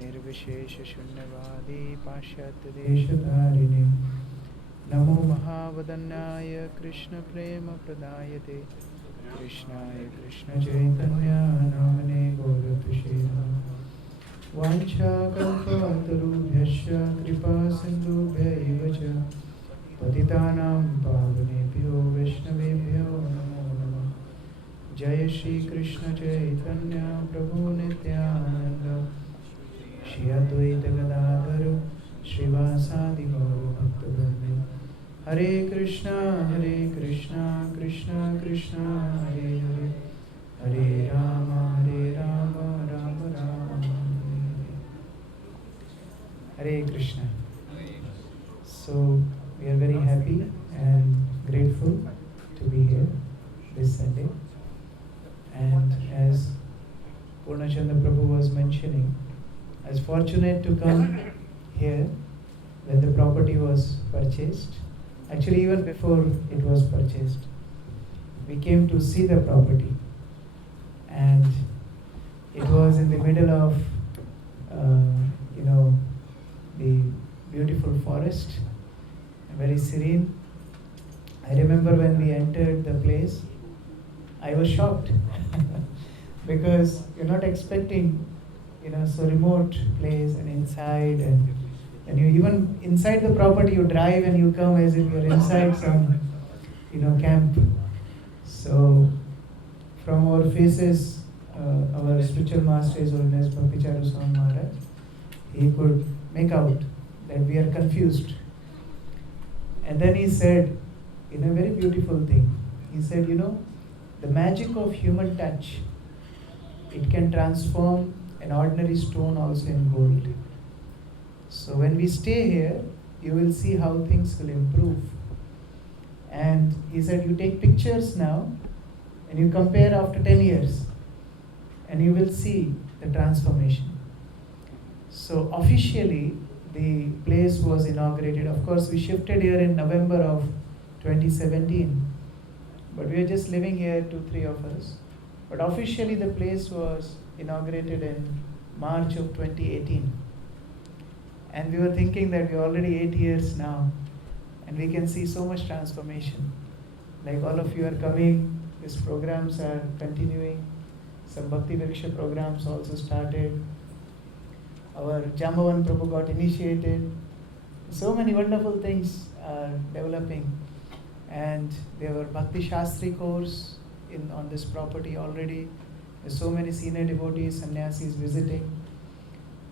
निर्विशेषशून्यवादी पाश्चात्यदेशधारिणे नमो महावदन्याय कृष्णप्रेमप्रदायते कृष्णाय कृष्णचैतन्य नामने गौरतुषे वाञ्छाकल्पतरुभ्यश्च कृपासिन्धुभ्य एव च पतितानां पावनेभ्यो वैष्णवेभ्यो नमो नमः। जय श्री कृष्ण चैतन्य प्रभु नित्यानंद श्री अद्वैत गदाधर श्रीवासादि गौर भक्तवृंद। हरे कृष्णा कृष्णा कृष्णा हरे हरे, हरे Ram Ram Ram Hare Hare. Hare Krishna. So we are very happy and grateful to be here this Sunday. And as Purnachandra Prabhu was mentioning, I was fortunate to come here when the property was purchased. Actually, even before it was purchased, we came to see the property. And it was in the middle of, the beautiful forest, very serene. I remember when we entered the place, I was shocked because you're not expecting, so remote place and inside, and you even inside the property you drive and you come as if you're inside some, camp. So from our faces, our spiritual master, His Holiness Bhakti Charu Swami Maharaj, he could make out that we are confused. And then he said, a very beautiful thing. He said, the magic of human touch, it can transform an ordinary stone also in gold. So when we stay here, you will see how things will improve. And he said, you take pictures now and you compare after 10 years and you will see the transformation. So officially, the place was inaugurated. Of course, we shifted here in November of 2017. But we are just living here, 2-3 of us. But officially the place was inaugurated in March of 2018. And we were thinking that we're already 8 years now. And we can see so much transformation. Like all of you are coming, these programs are continuing. Some Bhakti Vriksha programs also started. Our Jambavan Prabhu got initiated. So many wonderful things are developing. And there were Bhakti Shastri course on this property already. There's so many senior devotees, sannyasis visiting.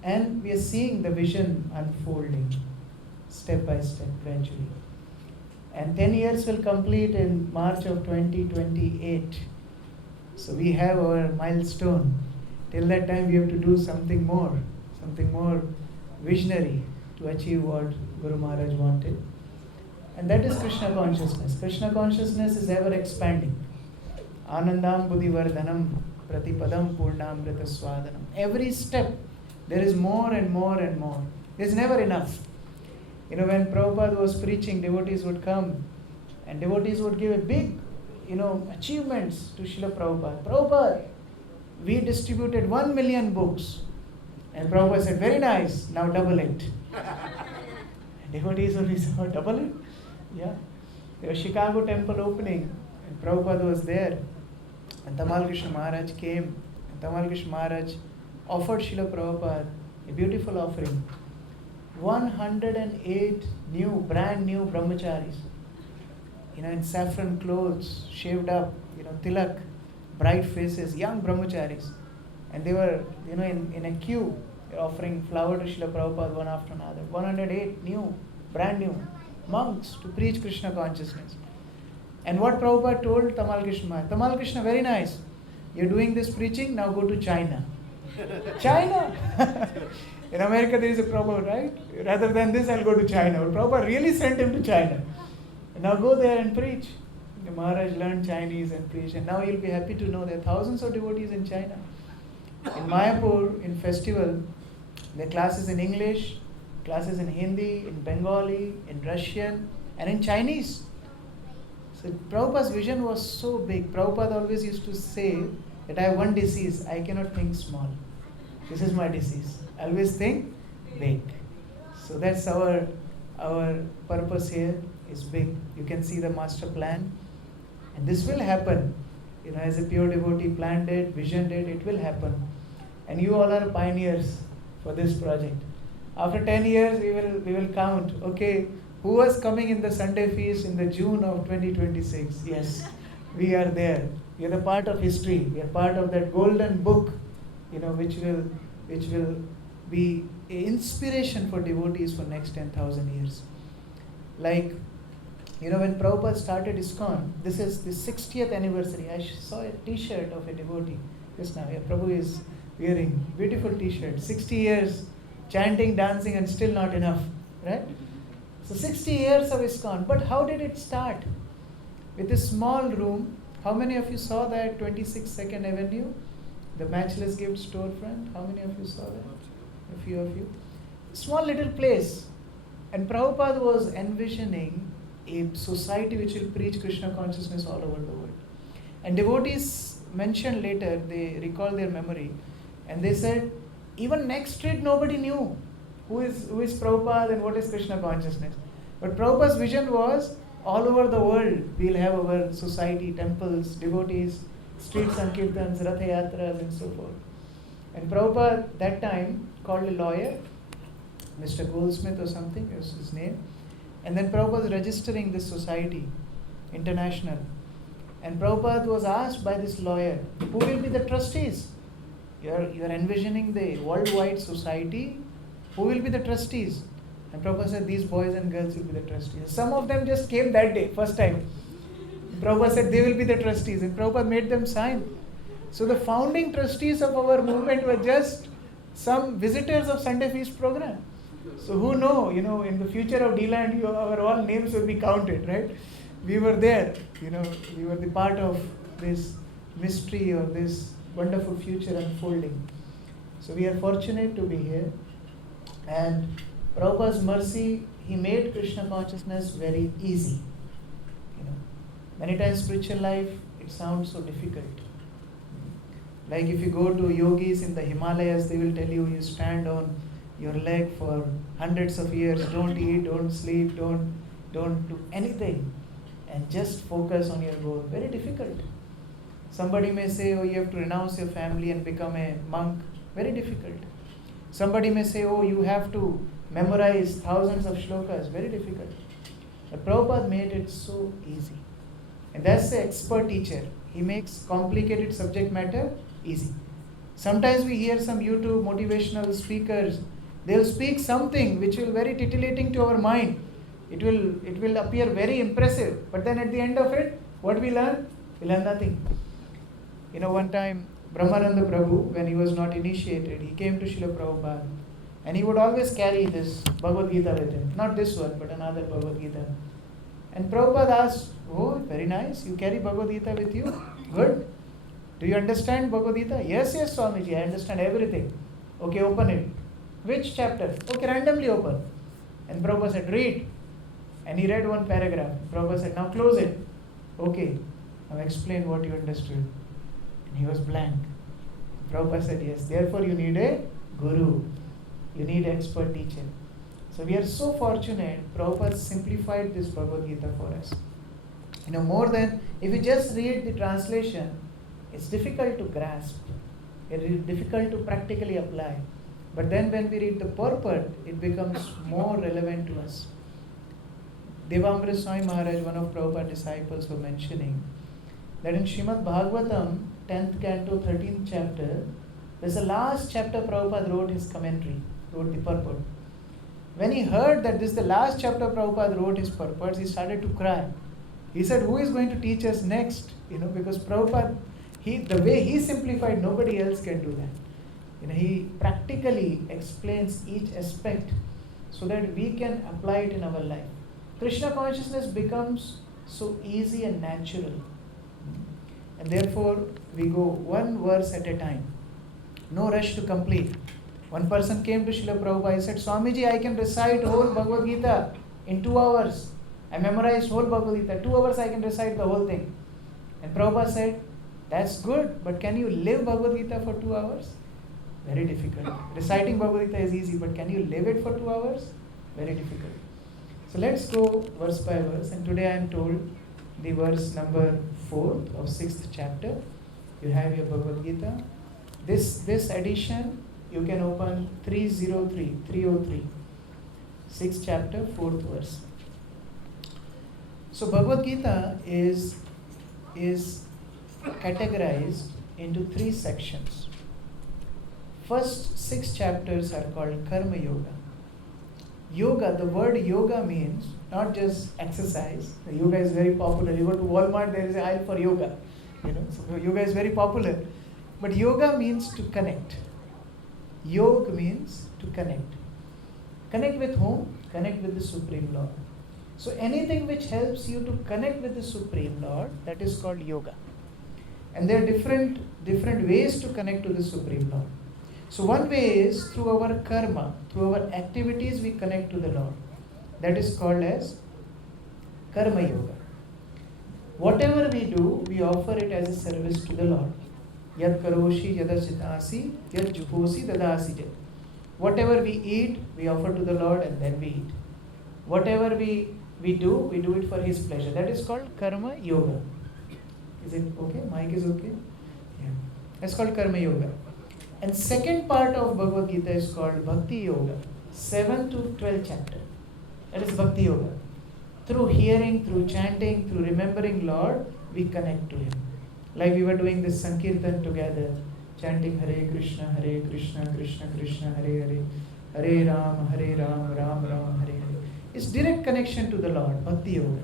And we are seeing the vision unfolding step by step, gradually. And 10 years will complete in March of 2028. So we have our milestone. Till that time we have to do something more visionary to achieve what Guru Maharaj wanted. And that is Krishna consciousness. Krishna consciousness is ever expanding. Anandam buddhivardhanam pratipadam purnamrita swadanam. Every step there is more and more and more. There's never enough. When Prabhupada was preaching, devotees would come and devotees would give a big, achievements to Srila Prabhupada. Prabhupada, we distributed 1 million books. And Prabhupada said, very nice, now double it. Devotees only said, oh, double it? Yeah. There was Chicago temple opening and Prabhupada was there. And Tamal Krishna Maharaj came. And Tamal Krishna Maharaj offered Srila Prabhupada a beautiful offering. 108 brand new brahmacharis. In saffron clothes, shaved up, tilak, bright faces, young brahmacharis. And they were, in a queue, offering flower to Srila Prabhupada one after another. 108 brand new monks to preach Krishna consciousness. And what Prabhupada told Tamal Krishna Maharaj, Tamal Krishna, very nice. You're doing this preaching, now go to China. China! In America there is a proverb, right? Rather than this, I'll go to China. But Prabhupada really sent him to China. And now go there and preach. The Maharaj learned Chinese and preached. And now you'll be happy to know there are thousands of devotees in China. In Mayapur, in festival, there are classes in English, classes in Hindi, in Bengali, in Russian, and in Chinese. So Prabhupada's vision was so big. Prabhupada always used to say that I have one disease, I cannot think small. This is my disease. Always think big. So that's our purpose here is big. You can see the master plan. And this will happen. As a pure devotee planned it, visioned it, it will happen. And you all are pioneers for this project. After 10 years, we will count, okay, who was coming in the Sunday feast in the June of 2026? Yes, we are there. We are the part of history. We are part of that golden book, which will be an inspiration for devotees for next 10,000 years. Like, when Prabhupada started ISKCON, this is the 60th anniversary. I saw a t-shirt of a devotee just now. Yeah, Prabhu is wearing beautiful t-shirt. 60 years chanting, dancing, and still not enough, right? So 60 years of ISKCON. But how did it start? With a small room. How many of you saw that 26 Second Avenue? The Matchless Gift storefront? How many of you saw that? A few of you. Small little place. And Prabhupada was envisioning a society which will preach Krishna consciousness all over the world. And devotees mentioned later, they recall their memory, and they said, even next street nobody knew who is Prabhupada and what is Krishna consciousness. But Prabhupada's vision was, all over the world we'll have our society, temples, devotees, street sankirtans, ratha yatras and so forth. And Prabhupada that time called a lawyer, Mr. Goldsmith or something is his name. And then Prabhupada was registering this society, international. And Prabhupada was asked by this lawyer, who will be the trustees? You're envisioning the worldwide society. Who will be the trustees? And Prabhupada said, these boys and girls will be the trustees. Some of them just came that day, first time. Prabhupada said, they will be the trustees. And Prabhupada made them sign. So the founding trustees of our movement were just some visitors of Sunday Feast program. So who know, in the future of D-Land, our all names will be counted, right? We were there, we were the part of this mystery or this wonderful future unfolding. So we are fortunate to be here. And Prabhupada's mercy, he made Krishna consciousness very easy. Many times spiritual life, it sounds so difficult. Like if you go to yogis in the Himalayas, they will tell you stand on your leg for hundreds of years, don't eat, don't sleep, don't do anything, and just focus on your goal. Very difficult. Somebody may say, you have to renounce your family and become a monk. Very difficult. Somebody may say, you have to memorize thousands of shlokas. Very difficult. But Prabhupada made it so easy. And that's the expert teacher. He makes complicated subject matter easy. Sometimes we hear some YouTube motivational speakers. They'll speak something which will be very titillating to our mind. It will appear very impressive. But then at the end of it, what we learn? We learn nothing. One time, Brahmananda Prabhu, when he was not initiated, he came to Srila Prabhupada. And he would always carry this Bhagavad Gita with him. Not this one, but another Bhagavad Gita. And Prabhupada asked, very nice, you carry Bhagavad Gita with you? Good. Do you understand Bhagavad Gita? Yes, Swamiji, I understand everything. Okay, open it. Which chapter? Okay, randomly open. And Prabhupada said, read. And he read one paragraph. Prabhupada said, now close it. Okay, now explain what you understood. And he was blank. Prabhupada said, yes, therefore you need a guru. You need an expert teacher. So we are so fortunate, Prabhupada simplified this Bhagavad Gita for us. More than, if you just read the translation, it's difficult to grasp. It's difficult to practically apply. But then when we read the purport, it becomes more relevant to us. Devamrita Swami Maharaj, one of Prabhupada's disciples, were mentioning that in Srimad Bhagavatam, 10th canto, 13th chapter, there's the last chapter Prabhupada wrote his commentary, wrote the purport. When he heard that this is the last chapter Prabhupada wrote his purports, he started to cry. He said, who is going to teach us next? Because Prabhupada, the way he simplified, nobody else can do that. He practically explains each aspect so that we can apply it in our life. Krishna consciousness becomes so easy and natural. And therefore, we go one verse at a time. No rush to complete. One person came to Srila Prabhupada. He said, Swamiji, I can recite whole Bhagavad Gita in 2 hours. I memorized whole Bhagavad Gita. 2 hours I can recite the whole thing. And Prabhupada said, that's good, but can you live Bhagavad Gita for 2 hours? Very difficult. Reciting Bhagavad Gita is easy, but can you live it for 2 hours? Very difficult. So let's go verse by verse. And today I am told the verse number 4 of 6th chapter. You have your Bhagavad Gita. This edition you can open 303, 6th chapter, 4th verse. So Bhagavad Gita is categorized into 3 sections. First 6 chapters are called Karma Yoga. Yoga, the word yoga means not just exercise. The yoga is very popular. You go to Walmart, there is an aisle for yoga. So yoga is very popular. But yoga means to connect. Yoga means to connect. Connect with whom? Connect with the Supreme Lord. So anything which helps you to connect with the Supreme Lord, that is called yoga. And there are different ways to connect to the Supreme Lord. So one way is through our karma, through our activities we connect to the Lord. That is called as Karma Yoga. Whatever we do, we offer it as a service to the Lord. Yad karoshi yadasitasi yad juhosi dadasi jat. Whatever we eat, we offer to the Lord and then we eat. Whatever we do it for His pleasure. That is called Karma Yoga. Is it okay? Mic is okay? Yeah. That's called Karma Yoga. And second part of Bhagavad Gita is called Bhakti Yoga. 7 to 12 chapter. That is Bhakti Yoga. Through hearing, through chanting, through remembering Lord, we connect to Him. Like we were doing this Sankirtan together, chanting Hare Krishna, Krishna Krishna, Hare Hare, Hare Ram, Ram Ram, Hare Hare. It's direct connection to the Lord, Bhakti Yoga.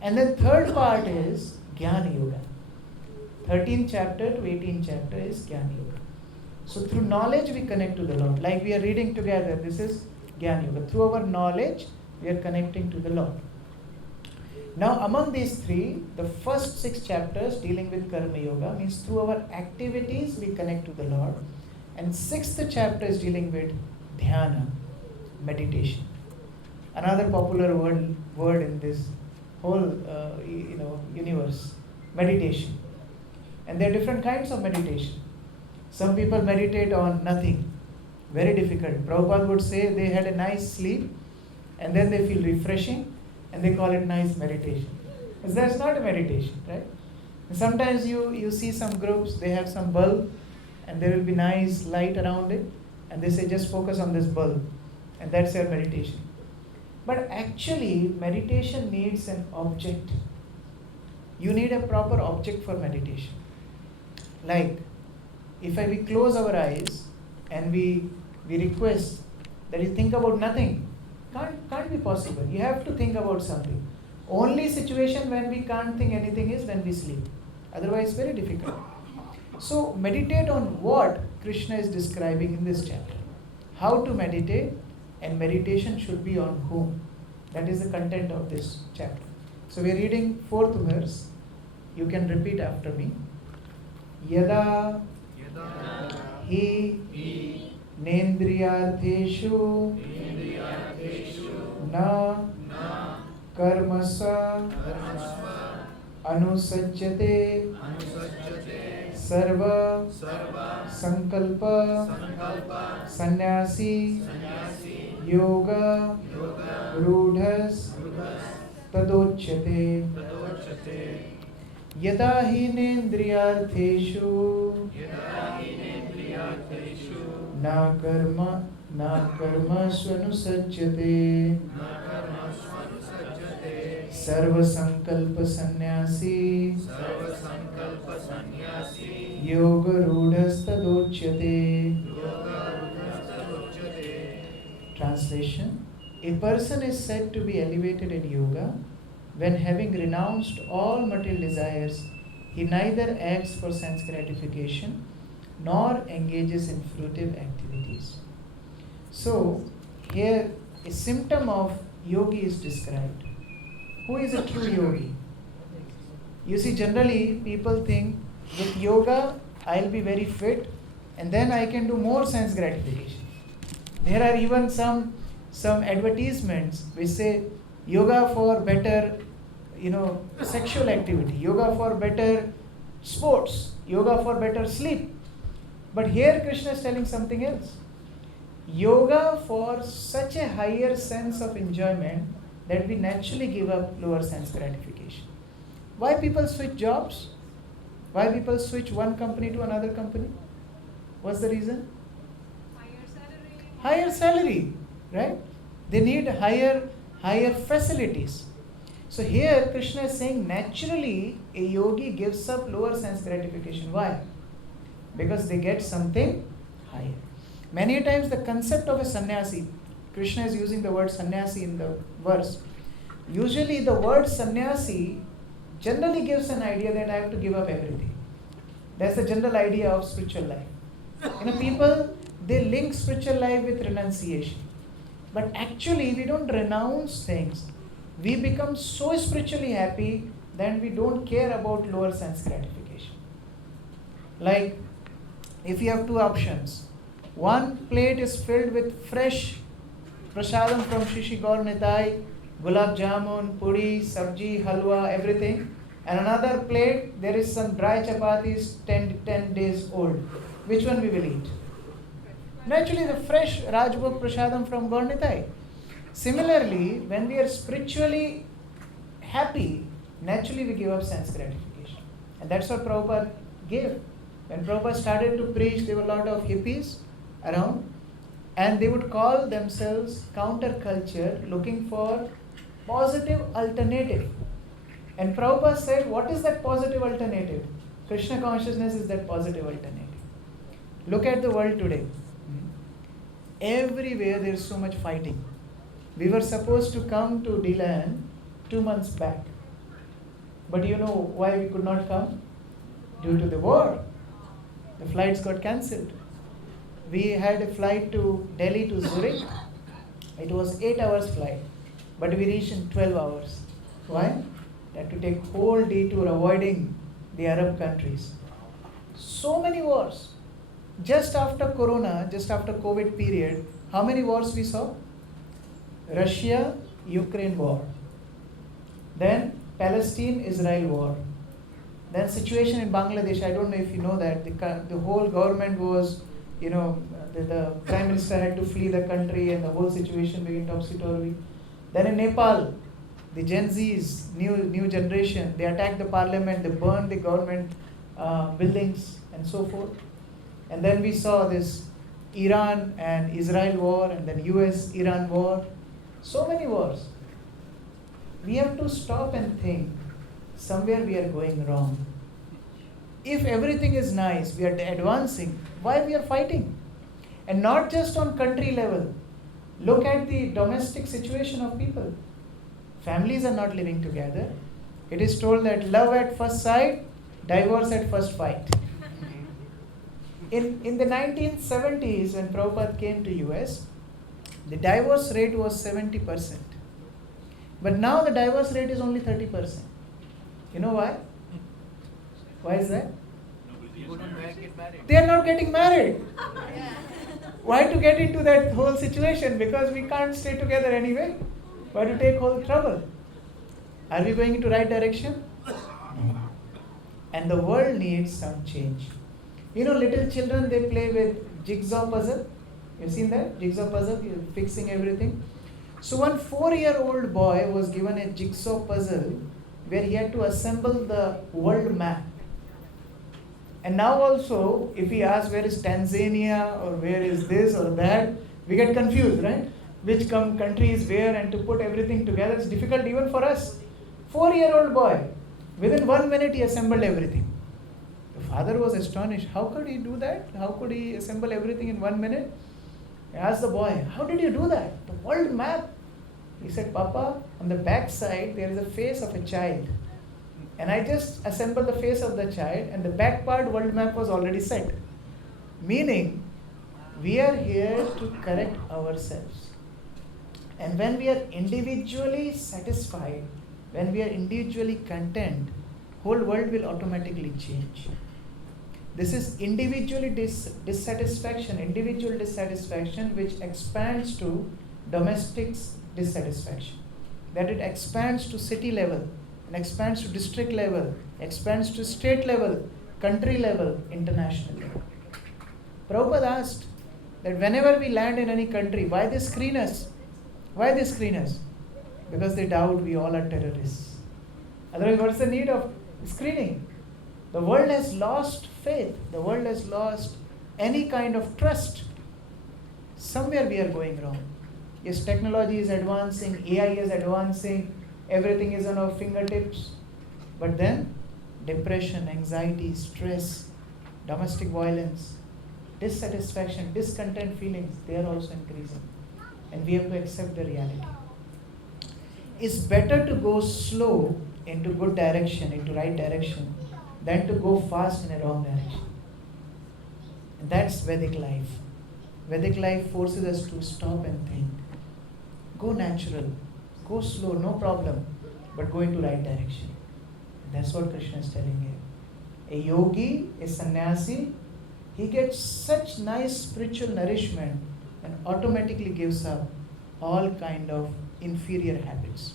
And then third part is Jnana Yoga. 13th chapter to 18th chapter is Jnana Yoga. So through knowledge we connect to the Lord. Like we are reading together, this is Jnana Yoga. Through our knowledge we are connecting to the Lord. Now among these 3, the first 6 chapters dealing with Karma Yoga means through our activities we connect to the Lord. And 6th chapter is dealing with Dhyana, meditation. Another popular word in this whole universe, meditation. And there are different kinds of meditation. Some people meditate on nothing, very difficult. Prabhupada would say they had a nice sleep and then they feel refreshing and they call it nice meditation. Because that's not a meditation, right? And sometimes you see some groups, they have some bulb and there will be nice light around it and they say just focus on this bulb and that's their meditation. But actually meditation needs an object. You need a proper object for meditation. Like if we close our eyes and we request that you think about nothing, can't be possible. You have to think about something. Only situation when we can't think anything is when we sleep. Otherwise very difficult. So meditate on what Krishna is describing in this chapter. How to meditate, and meditation should be on whom. That is the content of this chapter. So we are reading 4th verse. You can repeat after me. Yada hi nendriyartheshu na karmasa anusajjate sarva sankalpa sannyasi yoga rudhas tadochyate yada hi nendriyartheshu na karma swanusajjate sarva sankalpa sannyasi yoga rudhas tadochyate. Translation: a person is said to be elevated in yoga when, having renounced all material desires, he neither acts for sense gratification nor engages in fruitive activities. So here a symptom of yogi is described. Who is a true yogi? You see, generally people think with yoga I'll be very fit and then I can do more sense gratification. There are even some advertisements which say yoga for better sexual activity, yoga for better sports, yoga for better sleep. But here Krishna is telling something else. Yoga for such a higher sense of enjoyment that we naturally give up lower sense gratification. Why people switch jobs? Why people switch one company to another company? What's the reason? Higher salary, right? They need higher facilities. So here Krishna is saying naturally a yogi gives up lower sense gratification. Why? Because they get something higher. Many times the concept of a sannyasi, Krishna is using the word sannyasi in the verse. Usually the word sannyasi generally gives an idea that I have to give up everything. That's the general idea of spiritual life. People, they link spiritual life with renunciation. But actually we don't renounce things. We become so spiritually happy that we don't care about lower sense gratification. Like if you have two options, one plate is filled with fresh prasadam from Shishi Gaur Nitai, gulab jamun, puri, sabji, halwa, everything. And another plate, there is some dry chapatis 10 days old. Which one we will eat? Naturally, the fresh Rajbhog prasadam from Gaur Nitai. Similarly, when we are spiritually happy, naturally we give up sense gratification. And that's what Prabhupada gave. When Prabhupada started to preach, there were a lot of hippies around, and they would call themselves counterculture, looking for positive alternative. And Prabhupada said, what is that positive alternative? Krishna consciousness is that positive alternative. Look at the world today. Everywhere there is so much fighting. We were supposed to come to Deland 2 months back. But you know why we could not come? Due to the war. The flights got cancelled. We had a flight to Delhi to Zurich. It was 8 hours flight. But we reached in 12 hours. Why? We had to take whole detour avoiding the Arab countries. So many wars. Just after Corona, just after COVID period, how many wars we saw? Russia-Ukraine war. Then Palestine-Israel war. Then situation in Bangladesh, I don't know if you know that, the whole government was, the Prime Minister had to flee the country and the whole situation became topsy-turvy. Then in Nepal, the Gen Zs, new generation, they attacked the parliament, they burned the government buildings and so forth. And then we saw this Iran and Israel war, and then US-Iran war. So many wars. We have to stop and think, somewhere we are going wrong. If everything is nice, we are advancing, why we are fighting? And not just on country level. Look at the domestic situation of people. Families are not living together. It is told that love at first sight, divorce at first fight. In the 1970s, when Prabhupada came to US, the divorce rate was 70%. But now the divorce rate is only 30%. You know why? Why is that? They are not getting married. Why to get into that whole situation? Because we can't stay together anyway. Why to take whole trouble? Are we going into right direction? No. And the world needs some change. Little children, they play with jigsaw puzzle. You've seen that? Jigsaw puzzle, you're fixing everything. So one 4-year-old boy was given a jigsaw puzzle where he had to assemble the world map. And now also, if he asks where is Tanzania or where is this or that, we get confused, right? Which country is where, and to put everything together is difficult even for us. 4-year-old boy, within 1 minute he assembled everything. The father was astonished. How could he do that? How could he assemble everything in 1 minute? I asked the boy, how did you do that? The world map. He said, Papa, on the back side there is a face of a child. And I just assembled the face of the child, and the back part world map was already set. Meaning, we are here to correct ourselves. And when we are individually satisfied, when we are individually content, whole world will automatically change. This is individual dissatisfaction which expands to domestic dissatisfaction. That it expands to city level, and expands to district level, expands to state level, country level, international level. Prabhupada asked that whenever we land in any country, why they screen us? Why they screen us? Because they doubt we all are terrorists. Otherwise, what's the need of screening? The world has lost faith. The world has lost any kind of trust. Somewhere we are going wrong. Yes, technology is advancing, AI is advancing, everything is on our fingertips. But then, depression, anxiety, stress, domestic violence, dissatisfaction, discontent feelings, they are also increasing. And we have to accept the reality. It's better to go slow into good direction, into right direction, than to go fast in a wrong direction. And that's Vedic life. Vedic life forces us to stop and think. Go natural, go slow, no problem, but go into right direction. And that's what Krishna is telling here. A yogi, a sannyasi, he gets such nice spiritual nourishment and automatically gives up all kind of inferior habits.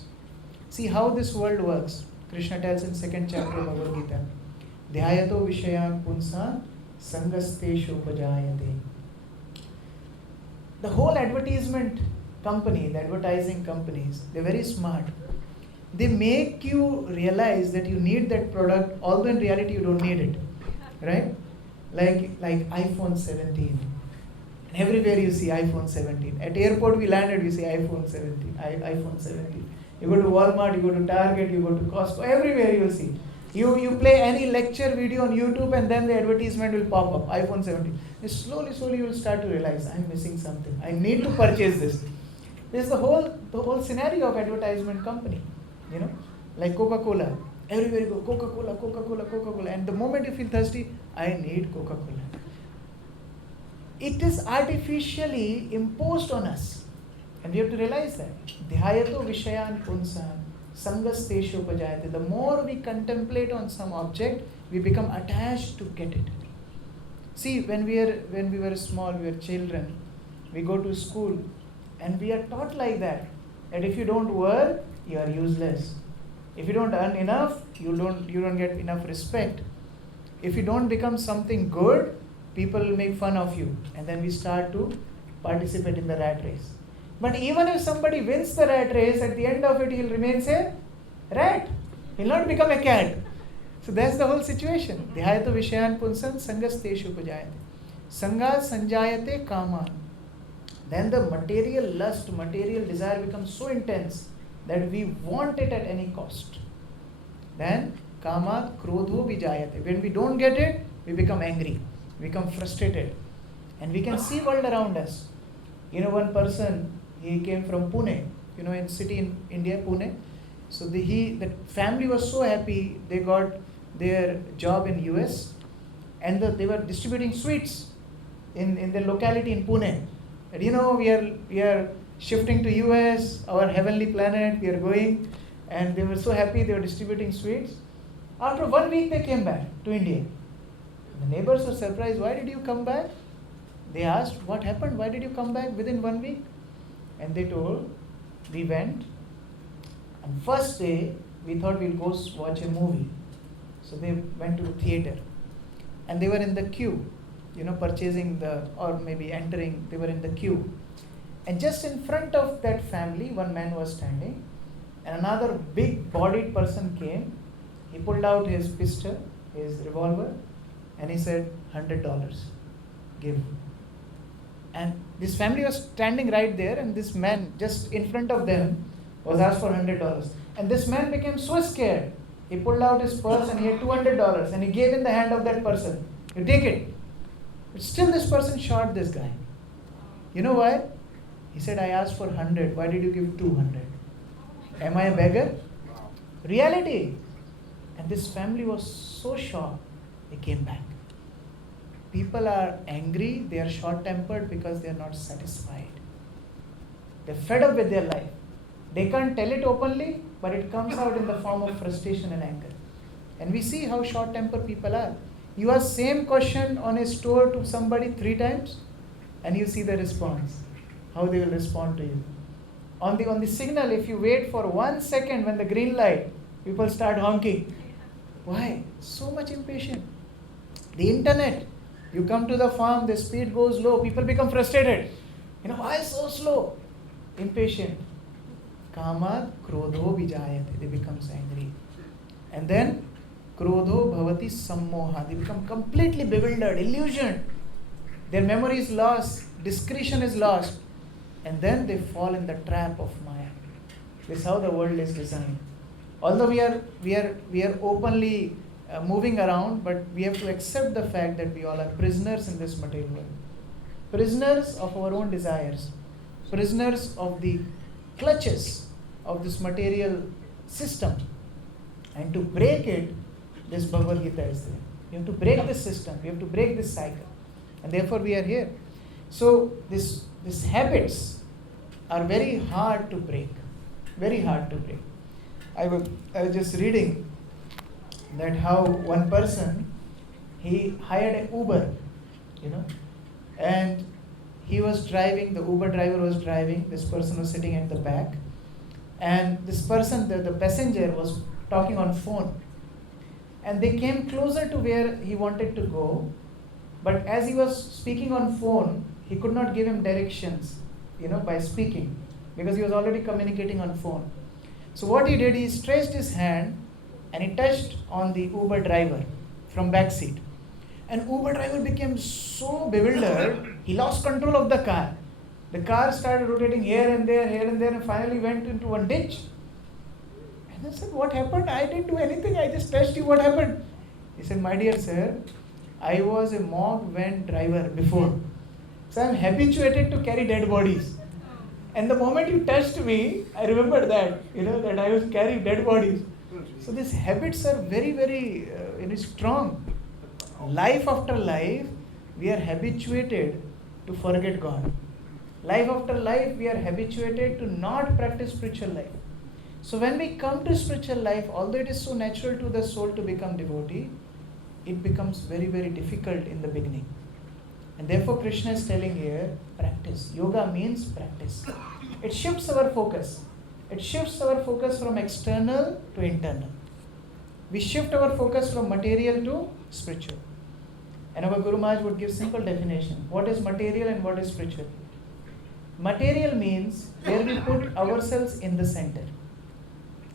See how this world works. Krishna tells in 2nd chapter of Bhagavad Gita, Dhyayato Vishayan Punsa Sangasteshu Upajayate. The whole advertisement company, the advertising companies, they're very smart. They make you realize that you need that product, although in reality you don't need it. Right? Like iPhone 17. And everywhere you see iPhone 17. At airport we landed, we see iPhone 17, iPhone 17. You go to Walmart, you go to Target, you go to Costco, everywhere you will see. You play any lecture video on YouTube and then the advertisement will pop up, iPhone 17. And slowly you will start to realize, I'm missing something. I need to purchase this. This is the whole scenario of advertisement company. Like Coca-Cola. Everywhere you go, Coca-Cola, Coca-Cola, Coca-Cola. And the moment you feel thirsty, I need Coca-Cola. It is artificially imposed on us. And we have to realize that. Dhyayato Vishayan Punsan Sangasteshu Upajayate. The more we contemplate on some object, we become attached to get it. See, when we were small, we were children, we go to school, and we are taught like that if you don't work, you are useless. If you don't earn enough, you don't get enough respect. If you don't become something good, people will make fun of you. And then we start to participate in the rat race. But even if somebody wins the rat race, at the end of it, he'll remain a rat. He'll not become a cat. So that's the whole situation. Dhyayato Vishayan Punsan Sangasteshu Upajayate. Sanga Sanjayate Kaman. Then the material lust, material desire becomes so intense that we want it at any cost. Then Kama Krodho Vijayate. When we don't get it, we become angry. We become frustrated. And we can see world around us. One person, he came from Pune, in city in India, Pune. So the family was so happy, they got their job in US, and they were distributing sweets in the locality in Pune. And we are shifting to US, our heavenly planet, we are going, and they were so happy, they were distributing sweets. After 1 week, they came back to India. The neighbors were surprised, why did you come back? They asked, what happened? Why did you come back within 1 week? And they told, we went. And first day, we thought we'll go watch a movie. So they went to the theater. And they were in the queue, purchasing or maybe entering, they were in the queue. And just in front of that family, one man was standing. And another big-bodied person came. He pulled out his pistol, his revolver, and he said, $100, give. And this family was standing right there, and this man just in front of them was asked for $100. And this man became so scared. He pulled out his purse and he had $200 and he gave in the hand of that person. You take it. But still this person shot this guy. You know why? He said, I asked for 100. Why did you give 200? Am I a beggar? Reality. And this family was so shocked. They came back. People are angry, they are short-tempered because they are not satisfied. They're fed up with their life. They can't tell it openly, but it comes out in the form of frustration and anger. And we see how short-tempered people are. You ask same question on a store to somebody 3 times, and you see the response, how they will respond to you. On the signal, if you wait for 1 second when the green light, people start honking. Why? So much impatient. The internet. You come to the farm, the speed goes low, people become frustrated. Why so slow? Impatient. Kama krodho vijayate. They become angry. And then krodho bhavati sammoha. They become completely bewildered, illusioned. Their memory is lost, discretion is lost. And then they fall in the trap of Maya. This is how the world is designed. Although we are openly moving around, but we have to accept the fact that we all are prisoners in this material world. Prisoners of our own desires. Prisoners of the clutches of this material system. And to break it, this Bhagavad Gita is there. We have to break this system. We have to break this cycle. And therefore we are here. So these habits are very hard to break. Very hard to break. I was just reading that how one person, he hired an Uber, and he was driving, the Uber driver was driving, this person was sitting at the back, and this person, the passenger, was talking on phone. And they came closer to where he wanted to go, but as he was speaking on phone, he could not give him directions, by speaking, because he was already communicating on phone. So what he did, he stretched his hand and he touched on the Uber driver from back seat. And Uber driver became so bewildered, he lost control of the car. The car started rotating here and there, and finally went into one ditch. And I said, what happened? I didn't do anything, I just touched you, what happened? He said, my dear sir, I was a mock van driver before. So I am habituated to carry dead bodies. And the moment you touched me, I remembered that, that I was carrying dead bodies. So these habits are very, very strong. Life after life, we are habituated to forget God. Life after life, we are habituated to not practice spiritual life. So when we come to spiritual life, although it is so natural to the soul to become devotee, it becomes very, very difficult in the beginning. And therefore Krishna is telling here, practice. Yoga means practice. It shifts our focus. It shifts our focus from external to internal. We shift our focus from material to spiritual. And our Guru Maharaj would give simple definition. What is material and what is spiritual? Material means where we put ourselves in the center.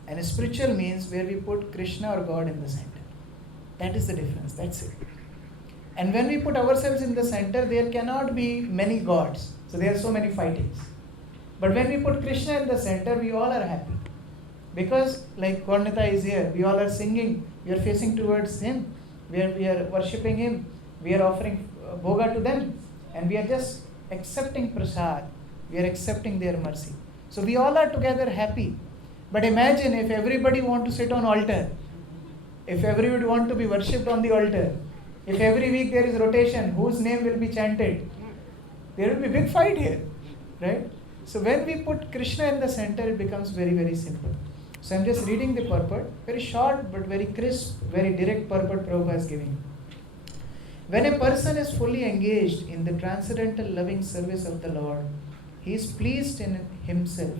And spiritual means where we put Krishna or God in the center. That is the difference. That's it. And when we put ourselves in the center, there cannot be many gods. So there are so many fightings. But when we put Krishna in the center, we all are happy. Because like Gaurnita is here, we all are singing, we are facing towards Him, we are worshipping Him, we are offering bhoga to them, and we are just accepting prasad, we are accepting their mercy. So we all are together happy. But imagine if everybody want to sit on altar, if everybody want to be worshipped on the altar, if every week there is rotation, whose name will be chanted? There will be big fight here, right? So when we put Krishna in the center, it becomes very, very simple. So I'm just reading the purport, very short but very crisp, very direct purport Prabhupada is giving. When a person is fully engaged in the transcendental loving service of the Lord, he is pleased in himself,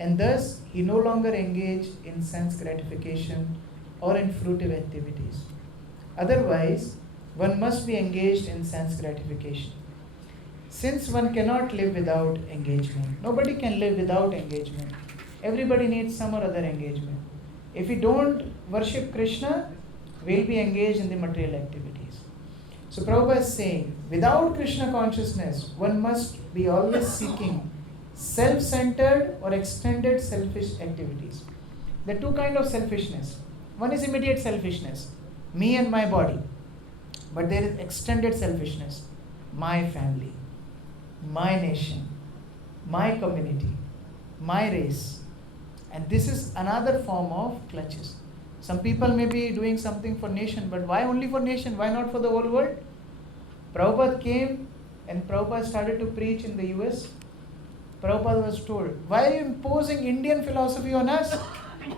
and thus he no longer engages in sense gratification or in fruitive activities. Otherwise, one must be engaged in sense gratification. Since one cannot live without engagement, nobody can live without engagement. Everybody needs some or other engagement. If we don't worship Krishna, we'll be engaged in the material activities. So Prabhupada is saying, without Krishna consciousness, one must be always seeking self-centered or extended selfish activities. There are two kinds of selfishness. One is immediate selfishness, me and my body. But there is extended selfishness, my family, my nation, my community, my race. And this is another form of clutches. Some people may be doing something for nation, but why only for nation? Why not for the whole world? Prabhupada came and Prabhupada started to preach in the US. Prabhupada was told, why are you imposing Indian philosophy on us?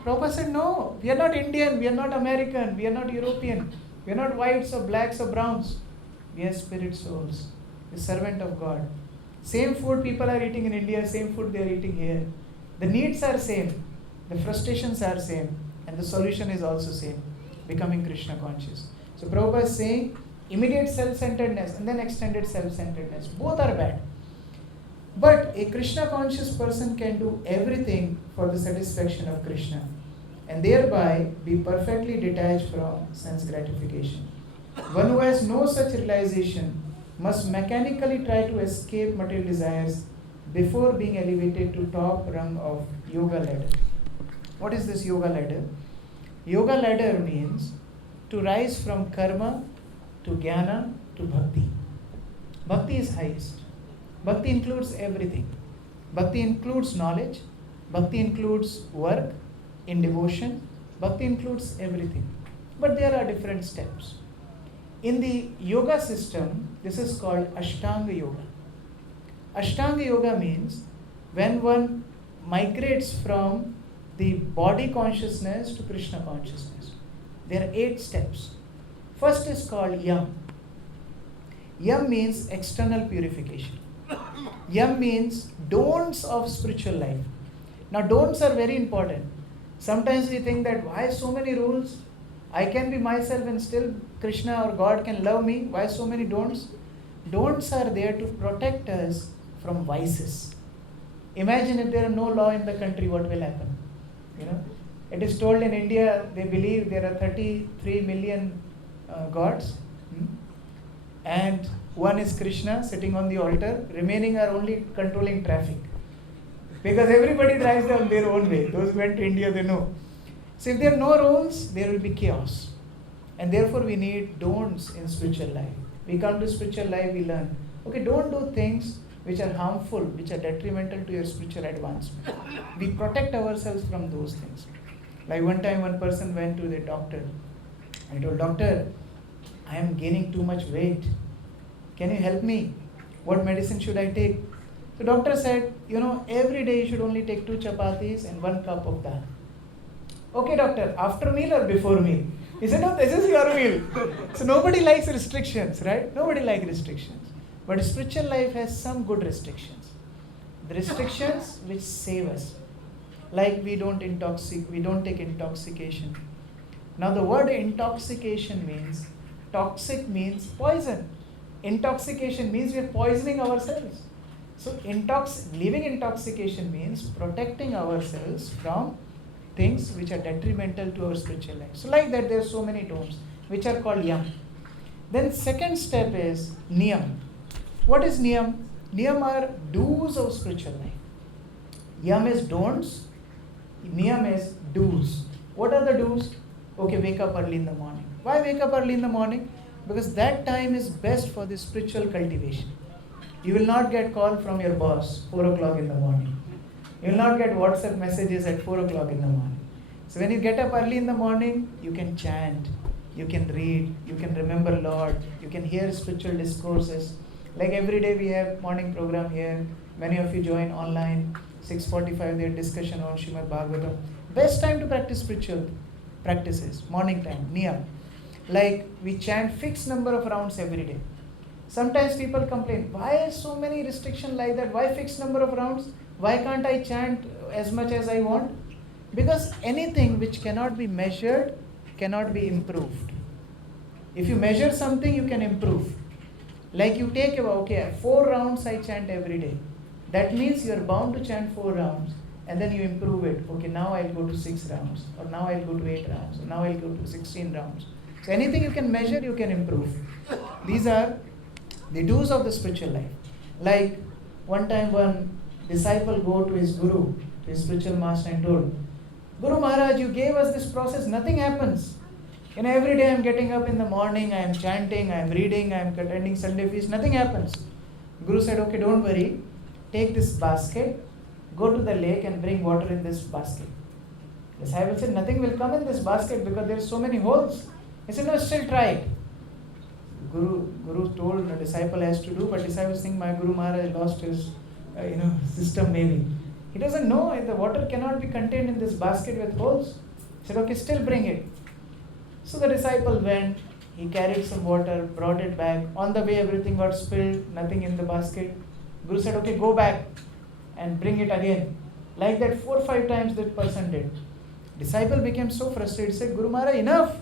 Prabhupada said, no, we are not Indian, we are not American, we are not European, we are not whites or blacks or browns. We are spirit souls, the servant of God. Same food people are eating in India, same food they are eating here. The needs are same, the frustrations are same, and the solution is also same, becoming Krishna conscious. So Prabhupada is saying, Immediate self-centeredness and then extended self-centeredness. Both are bad. But a Krishna conscious person can do everything for the satisfaction of Krishna and thereby be perfectly detached from sense gratification. One who has no such realization must mechanically try to escape material desires before being elevated to top rung of yoga ladder. What is this yoga ladder? Yoga ladder means to rise from karma to jnana to bhakti. Bhakti is highest. Bhakti includes everything. Bhakti includes knowledge. Bhakti includes work in devotion. Bhakti includes everything. But there are different steps. In the yoga system, this is called Ashtanga Yoga. Ashtanga Yoga means when one migrates from the body consciousness to Krishna consciousness. There are 8 steps. First is called Yam. Yam means external purification. Yam means don'ts of spiritual life. Now don'ts are very important. Sometimes we think that why so many rules? I can be myself and still Krishna or God can love me. Why so many don'ts? Don'ts are there to protect us from vices. Imagine if there are no law in the country, what will happen? It is told in India, they believe there are 33 million gods. And one is Krishna sitting on the altar. Remaining are only controlling traffic. Because everybody drives on their own way. Those who went to India, they know. So if there are no rules, there will be chaos. And therefore we need don'ts in spiritual life. We come to spiritual life, we learn. Okay, don't do things which are harmful, which are detrimental to your spiritual advancement. We protect ourselves from those things. Like one time one person went to the doctor. I told, doctor, I am gaining too much weight. Can you help me? What medicine should I take? The doctor said, every day you should only take 2 chapatis and 1 cup of dal. Okay, doctor, after meal or before meal? He said, no, this is your meal. So nobody likes restrictions, right? Nobody likes restrictions. But spiritual life has some good restrictions. The restrictions which save us. Like we don't take intoxication. Now the word intoxication means, toxic means poison. Intoxication means we are poisoning ourselves. So living intoxication means protecting ourselves from things which are detrimental to our spiritual life. So like that there are so many don'ts which are called yam. Then second step is niyam. What is niyam? Niyam are do's of spiritual life. Yam is don'ts. Niyam is do's. What are the do's? Okay, wake up early in the morning. Why wake up early in the morning? Because that time is best for the spiritual cultivation. You will not get call from your boss 4 o'clock in the morning. You will not get WhatsApp messages at 4 o'clock in the morning. So when you get up early in the morning, you can chant, you can read, you can remember Lord, you can hear spiritual discourses. Like every day we have morning program here. Many of you join online. 6:45 their discussion on Srimad Bhagavatam. Best time to practice spiritual practices, morning time, niyam. Like we chant fixed number of rounds every day. Sometimes people complain, why so many restrictions like that? Why fixed number of rounds? Why can't I chant as much as I want? Because anything which cannot be measured cannot be improved. If you measure something, you can improve. Like you take 4 rounds I chant every day. That means you are bound to chant 4 rounds and then you improve it. Okay, now I'll go to 6 rounds, or now I'll go to 8 rounds, or now I'll go to 16 rounds. So anything you can measure, you can improve. These are the do's of the spiritual life. Like one time one disciple go to his guru, to his spiritual master, and told, Guru Maharaj, you gave us this process, nothing happens. Every day I'm getting up in the morning, I am chanting, I am reading, I am attending Sunday feast, nothing happens. Guru said, okay, don't worry, take this basket, go to the lake and bring water in this basket. The disciple said, nothing will come in this basket because there are so many holes. He said, no, still try it. Guru told the disciple has to do, but disciple think my Guru Maharaj lost his system maybe. He doesn't know the water cannot be contained in this basket with holes. He said, okay, still bring it. So the disciple went, he carried some water, brought it back. On the way everything got spilled, nothing in the basket. Guru said, okay, go back and bring it again. Like that 4 or 5 times that person did. Disciple became so frustrated, he said, Guru Maharaj, enough.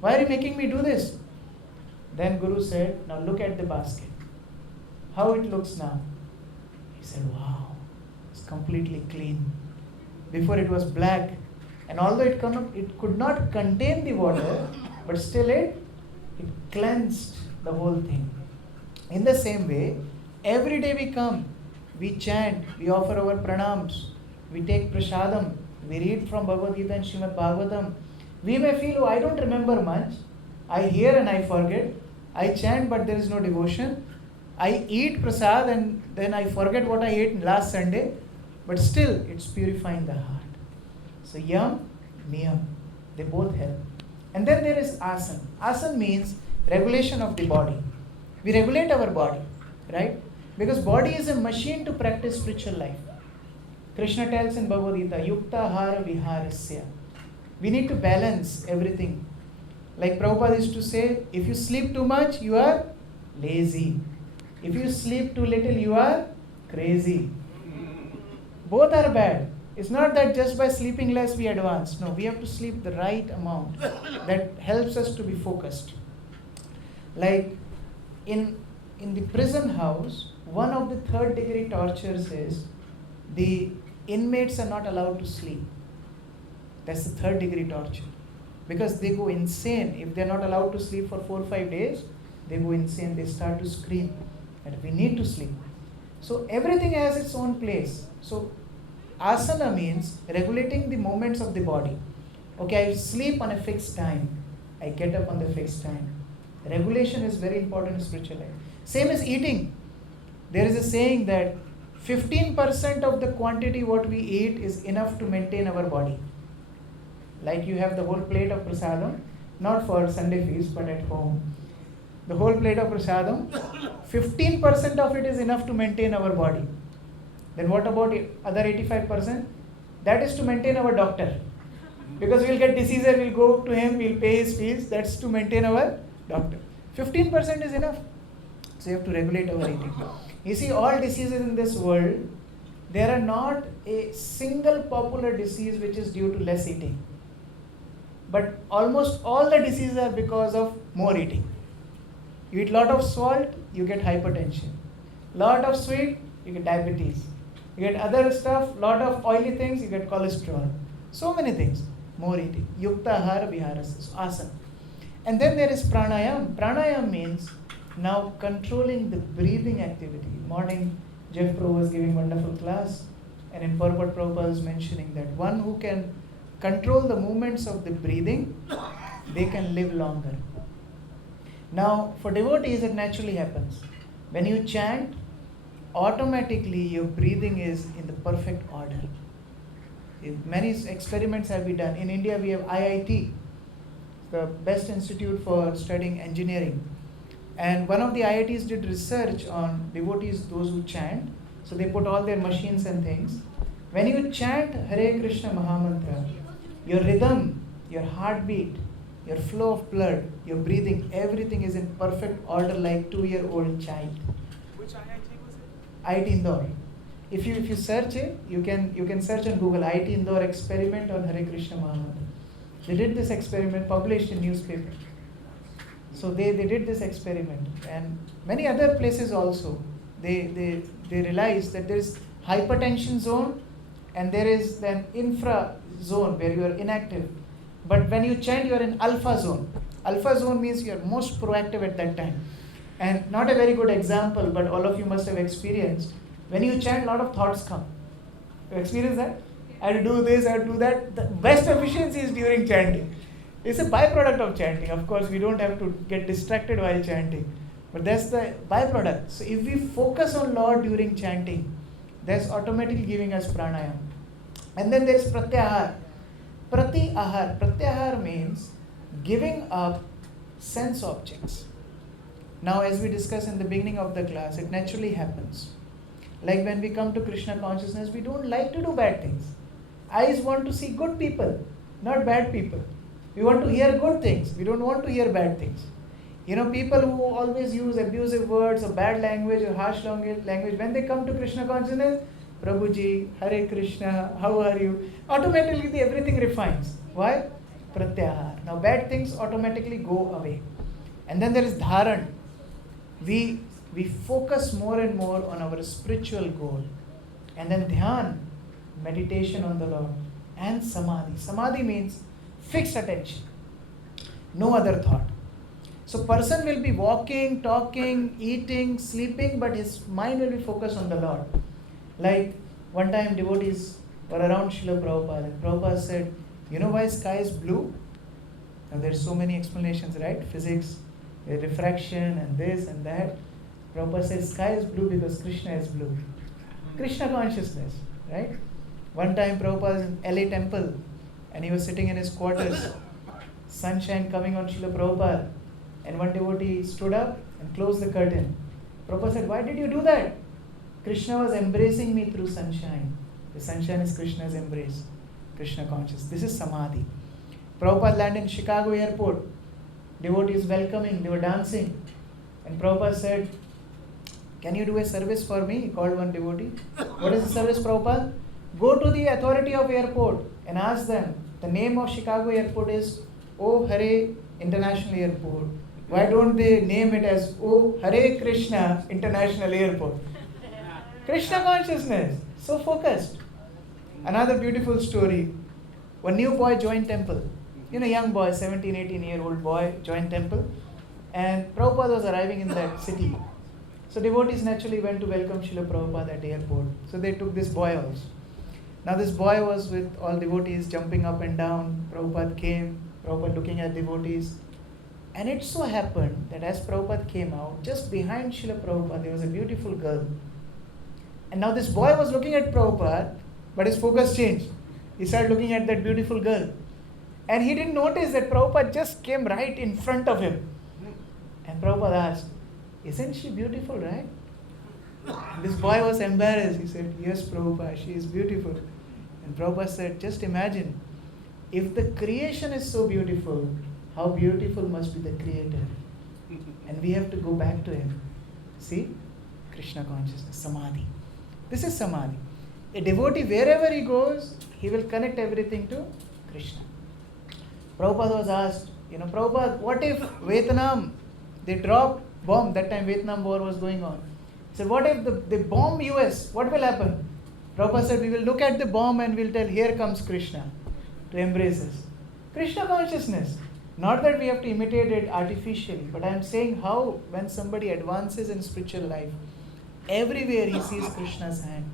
Why are you making me do this? Then Guru said, now look at the basket. How it looks now? He said, wow, it's completely clean. Before it was black. And although it could not contain the water, but still it cleansed the whole thing. In the same way, every day we come, we chant, we offer our pranams, we take prasadam, we read from Bhagavad Gita and Srimad Bhagavatam. We may feel, oh, I don't remember much. I hear and I forget. I chant but there is no devotion. I eat prasad and then I forget what I ate last Sunday. But still, it's purifying the heart. So yam, niyam, they both help. And then there is asana. Asana means regulation of the body. We regulate our body, right? Because body is a machine to practice spiritual life. Krishna tells in Bhagavad Gita, yukta hara viharasya. We need to balance everything. Like Prabhupada used to say, if you sleep too much, you are lazy. If you sleep too little, you are crazy. Both are bad. It's not that just by sleeping less we advance. No, we have to sleep the right amount that helps us to be focused. Like in the prison house, one of the third degree tortures is the inmates are not allowed to sleep. That's the third degree torture. Because they go insane. If they're not allowed to sleep for 4 or 5 days, they go insane. They start to scream that we need to sleep. So everything has its own place. So asana means regulating the movements of the body. Okay, I sleep on a fixed time. I get up on the fixed time. Regulation is very important in spiritual life. Same as eating. There is a saying that 15% of the quantity what we eat is enough to maintain our body. Like you have the whole plate of prasadam, not for Sunday feast, but at home. The whole plate of prasadam, 15% of it is enough to maintain our body. Then what about the other 85%? That is to maintain our doctor. Because we'll get diseases, we'll go to him, we'll pay his fees. That's to maintain our doctor. 15% is enough. So you have to regulate our eating. You see, all diseases in this world, there are not a single popular disease which is due to less eating. But almost all the diseases are because of more eating. You eat lot of salt, you get hypertension. Lot of sweet, you get diabetes. You get other stuff, lot of oily things, you get cholesterol. So many things. More eating. Yukta ahara viharasya. So asana. And then there is pranayam. Pranayam means now controlling the breathing activity. Morning, Jeff Pro was giving wonderful class. And in Purport Prabhupada was mentioning that one who can control the movements of the breathing, they can live longer. Now, for devotees, it naturally happens. When you chant, automatically your breathing is in the perfect order. Many experiments have been done. In India, we have IIT, the best institute for studying engineering. And one of the IITs did research on devotees, those who chant. So they put all their machines and things. When you chant Hare Krishna Mahamantra, your rhythm, your heartbeat, your flow of blood, your breathing, everything is in perfect order like 2-year-old child. Which IIT was it? IIT Indore. If you search it, you can search on Google IIT Indore experiment on Hare Krishna Mahamantra. They did this experiment, published in newspaper. So they did this experiment, and many other places also. They realized that there is hypertension zone and there is an infra zone where you are inactive. But when you chant, you are in alpha zone. Alpha zone means you are most proactive at that time. And not a very good example, but all of you must have experienced. When you chant, a lot of thoughts come. You experience that? I will do this, I will do that. The best efficiency is during chanting. It's a byproduct of chanting. Of course, we don't have to get distracted while chanting. But that's the byproduct. So if we focus on Lord during chanting, that's automatically giving us pranayam. And then there's pratyahar. Pratyahar. Pratyahar means giving up sense objects. Now, as we discussed in the beginning of the class, it naturally happens. Like when we come to Krishna consciousness, we don't like to do bad things. Eyes want to see good people, not bad people. We want to hear good things. We don't want to hear bad things. People who always use abusive words or bad language or harsh language, when they come to Krishna consciousness, Prabhuji, Hare Krishna, how are you? Automatically everything refines. Why? Pratyahar. Now bad things automatically go away. And then there is dharan. We focus more and more on our spiritual goal. And then dhyan, meditation on the Lord. And samadhi. Samadhi means fixed attention. No other thought. So person will be walking, talking, eating, sleeping, but his mind will be focused on the Lord. Like one time devotees were around Srila Prabhupada. And Prabhupada said, you know why sky is blue? Now there's so many explanations, right? Physics, refraction and this and that. Prabhupada says sky is blue because Krishna is blue. Krishna consciousness, right? One time Prabhupada was in LA temple and he was sitting in his quarters. Sunshine coming on Srila Prabhupada. And one devotee stood up and closed the curtain. Prabhupada said, why did you do that? Krishna was embracing me through sunshine. The sunshine is Krishna's embrace. Krishna conscious. This is samadhi. Prabhupada landed in Chicago airport. Devotees welcoming, they were dancing. And Prabhupada said, can you do a service for me? He called one devotee. What is the service, Prabhupada? Go to the authority of airport and ask them, the name of Chicago airport is O Hare International Airport. Why don't they name it as O Hare Krishna International Airport? Krishna consciousness, so focused. Another beautiful story. One new boy joined temple. Young boy, 17, 18-year-old boy joined temple. And Prabhupada was arriving in that city. So devotees naturally went to welcome Srila Prabhupada at the airport. So they took this boy also. Now this boy was with all devotees jumping up and down. Prabhupada came, Prabhupada looking at devotees. And it so happened that as Prabhupada came out, just behind Srila Prabhupada there was a beautiful girl. And now this boy was looking at Prabhupada, but his focus changed. He started looking at that beautiful girl. And he didn't notice that Prabhupada just came right in front of him. And Prabhupada asked, isn't she beautiful, right? This boy was embarrassed. He said, yes, Prabhupada, she is beautiful. And Prabhupada said, just imagine, if the creation is so beautiful, how beautiful must be the Creator. And we have to go back to Him. See? Krishna consciousness, samadhi. This is samadhi. A devotee, wherever he goes, he will connect everything to Krishna. Prabhupada was asked, Prabhupada, what if Vietnam, they dropped bomb, that time Vietnam war was going on. He said, what if they bomb US, what will happen? Prabhupada said, we will look at the bomb and we'll tell, here comes Krishna to embrace us. Krishna consciousness. Not that we have to imitate it artificially, but I am saying how when somebody advances in spiritual life, everywhere he sees Krishna's hand.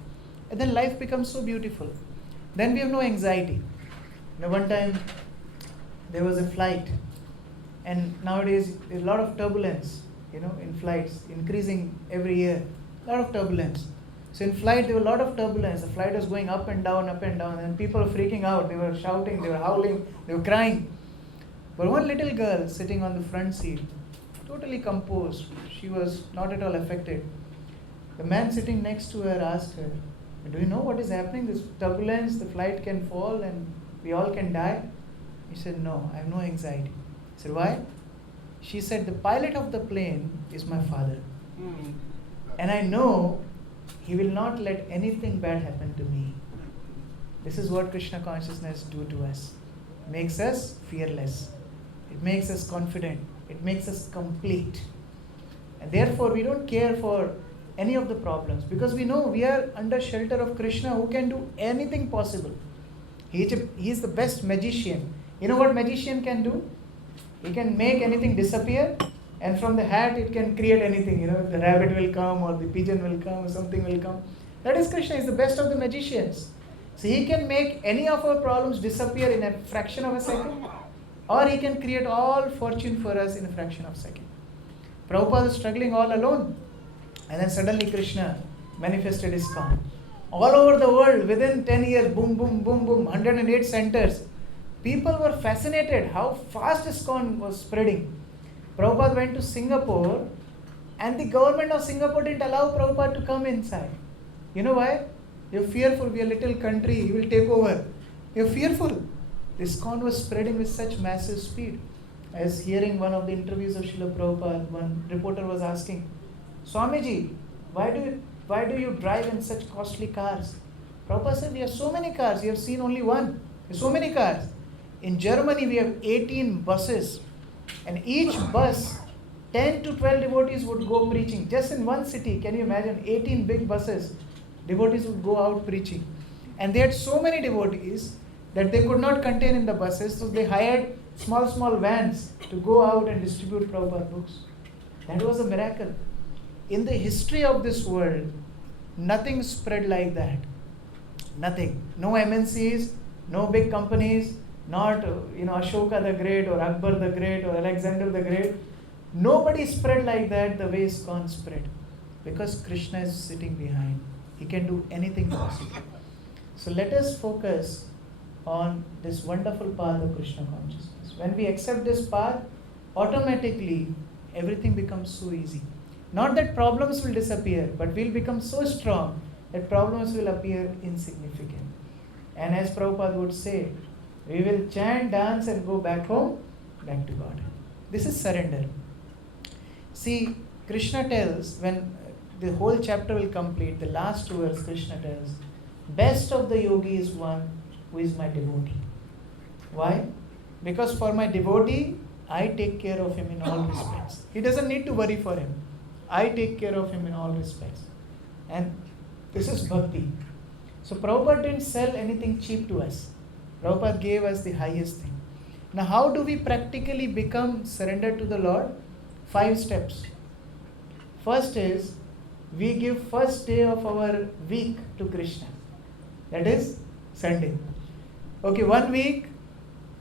And then life becomes so beautiful. Then we have no anxiety. One time there was a flight, and nowadays there's a lot of turbulence, in flights, increasing every year. A lot of turbulence. So in flight there was a lot of turbulence. The flight was going up and down, and people were freaking out. They were shouting, they were howling, they were crying. But one little girl sitting on the front seat, totally composed. She was not at all affected. The man sitting next to her asked her, do you know what is happening? This turbulence, the flight can fall and we all can die. He said, no, I have no anxiety. He said, why? She said, the pilot of the plane is my father. And I know he will not let anything bad happen to me. This is what Krishna consciousness do to us. It makes us fearless. It makes us confident. It makes us complete. And therefore we don't care for any of the problems, because we know we are under shelter of Krishna, who can do anything possible. He is the best magician. You know what magician can do? He can make anything disappear, and from the hat it can create anything. The rabbit will come, or the pigeon will come, or something will come. That is Krishna. He is the best of the magicians. So he can make any of our problems disappear in a fraction of a second, or he can create all fortune for us in a fraction of a second. Prabhupada was struggling all alone. And then suddenly Krishna manifested ISKCON. All over the world, within 10 years, boom, boom, boom, boom, 108 centers. People were fascinated how fast ISKCON was spreading. Prabhupada went to Singapore, and the government of Singapore didn't allow Prabhupada to come inside. You know why? You're fearful, we are a little country, he will take over. You're fearful. ISKCON was spreading with such massive speed. I was hearing one of the interviews of Srila Prabhupada. One reporter was asking, Swamiji, why do you drive in such costly cars? Prabhupada said, we have so many cars. You have seen only one. There's so many cars. In Germany, we have 18 buses. And each bus 10 to 12 devotees would go preaching. Just in one city, can you imagine? 18 big buses, devotees would go out preaching. And they had so many devotees that they could not contain in the buses, so they hired small vans to go out and distribute Prabhupada books. That was a miracle. In the history of this world, nothing spread like that. Nothing. No MNCs, no big companies, not Ashoka the Great or Akbar the Great or Alexander the Great. Nobody spread like that the way ISKCON spread. Because Krishna is sitting behind. He can do anything possible. So let us focus on this wonderful path of Krishna consciousness. When we accept this path, automatically everything becomes so easy. Not that problems will disappear, but we'll become so strong that problems will appear insignificant. And as Prabhupada would say, we will chant, dance and go back home, back to God. This is surrender. See, Krishna tells, when the whole chapter will complete, the last verse Krishna tells, best of the yogi is one who is my devotee. Why? Because for my devotee, I take care of him in all respects. He doesn't need to worry for him. I take care of him in all respects. And this is bhakti. So Prabhupada didn't sell anything cheap to us. Prabhupada gave us the highest thing. Now how do we practically become surrendered to the Lord? 5 steps. First is, we give first day of our week to Krishna. That is Sunday. Okay, 1 week,